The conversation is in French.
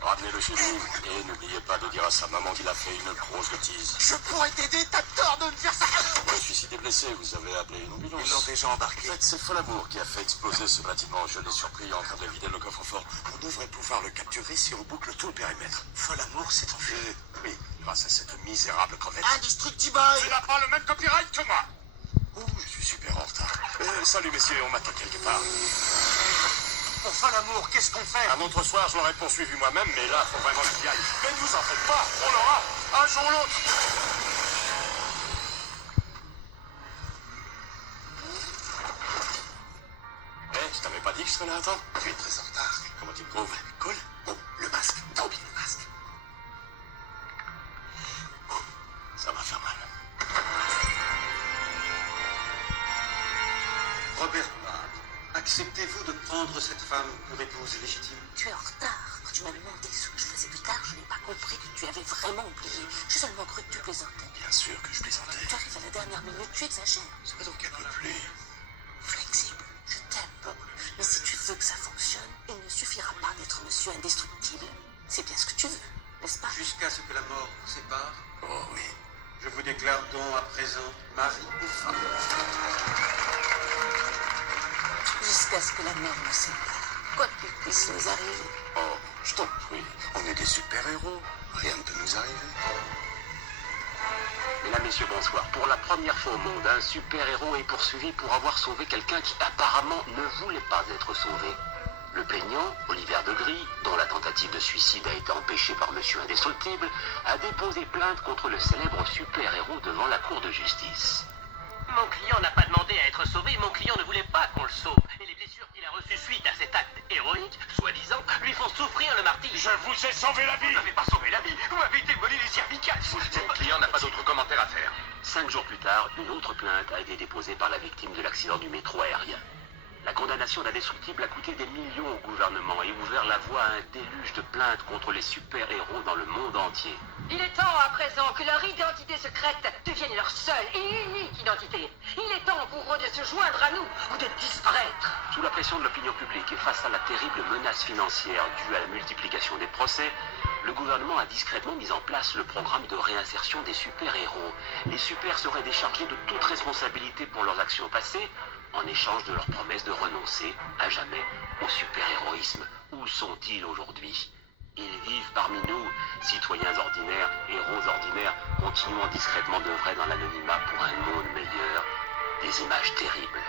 Ramenez-le chez nous et n'oubliez pas de dire à sa maman qu'il a fait une grosse bêtise. Je pourrais t'aider, t'as tort de me dire ça. Pour le suicide des blessés, vous avez appelé une ambulance. Ils l'ont déjà embarqué. En fait, c'est Folamour qui a fait exploser ce bâtiment. Je l'ai surpris en train de vider le coffre-fort. On devrait pouvoir le capturer si on boucle tout le périmètre. Folamour s'est enfui. Oui, grâce à cette misérable crevette. Indestructible. Tu n'as pas le même copyright que moi. Ouh, je suis super en retard. Salut messieurs, on m'attend quelque part. Pour Folamour, qu'est-ce qu'on fait? Un autre soir, je l'aurais poursuivi moi-même, mais là, faut vraiment que j'y aille. Mais ne vous en faites pas, on l'aura, un jour ou l'autre. Je t'avais pas dit que je serais là à temps? Tu es très en retard. Comment tu me trouves? Cool. Oh, le masque. T'as oublié le masque. Ça va faire mal. Robert Bard, acceptez-vous de prendre cette femme pour épouse légitime? Tu es en retard. Quand tu m'as demandé ce que je faisais plus tard, je n'ai pas compris que tu avais vraiment oublié. J'ai seulement cru que tu plaisantais. Bien sûr que je plaisantais. Tu arrives à la dernière minute, tu exagères. Sois donc un peu plus Flexible, je t'aime. Mais si tu veux que ça fonctionne, il ne suffira pas d'être monsieur indestructible. C'est bien ce que tu veux, n'est-ce pas? Jusqu'à ce que la mort nous sépare, Oh oui. je vous déclare donc à présent mari et femme. Jusqu'à ce que la mort nous sépare. Quoi qu'il puisse nous arriver. Oh, je t'en prie. On est des super-héros. Rien ne peut nous arriver. Mesdames, Messieurs, bonsoir. Pour la première fois au monde, un super-héros est poursuivi pour avoir sauvé quelqu'un qui apparemment ne voulait pas être sauvé. Le plaignant, Olivier Degris, dont la tentative de suicide a été empêchée par Monsieur Indestructible, a déposé plainte contre le célèbre super-héros devant la Cour de justice. Mon client n'a pas demandé à être sauvé, mon client ne voulait pas qu'on le sauve. Et les blessures qu'il a reçues suite à cet acte héroïque, soi-disant, lui font souffrir le martyre. Je vous ai sauvé la vie. Vous n'avez pas sauvé la vie, vous m'avez démoli les cervicales. Mon client n'a pas d'autre commentaire à faire. 5 jours plus tard, une autre plainte a été déposée par la victime de l'accident du métro aérien. La condamnation d'Indestructible a coûté des millions au gouvernement et ouvert la voie à un déluge de plaintes contre les super-héros dans le monde entier. Il est temps à présent que leur identité secrète devienne leur seule et unique identité. Il est temps pour eux de se joindre à nous ou de disparaître. Sous la pression de l'opinion publique et face à la terrible menace financière due à la multiplication des procès, le gouvernement a discrètement mis en place le programme de réinsertion des super-héros. Les super seraient déchargés de toute responsabilité pour leurs actions passées, en échange de leur promesse de renoncer à jamais au super-héroïsme. Où sont-ils aujourd'hui? Ils vivent parmi nous, citoyens ordinaires, héros ordinaires, continuant discrètement d'œuvrer dans l'anonymat pour un monde meilleur. Des images terribles.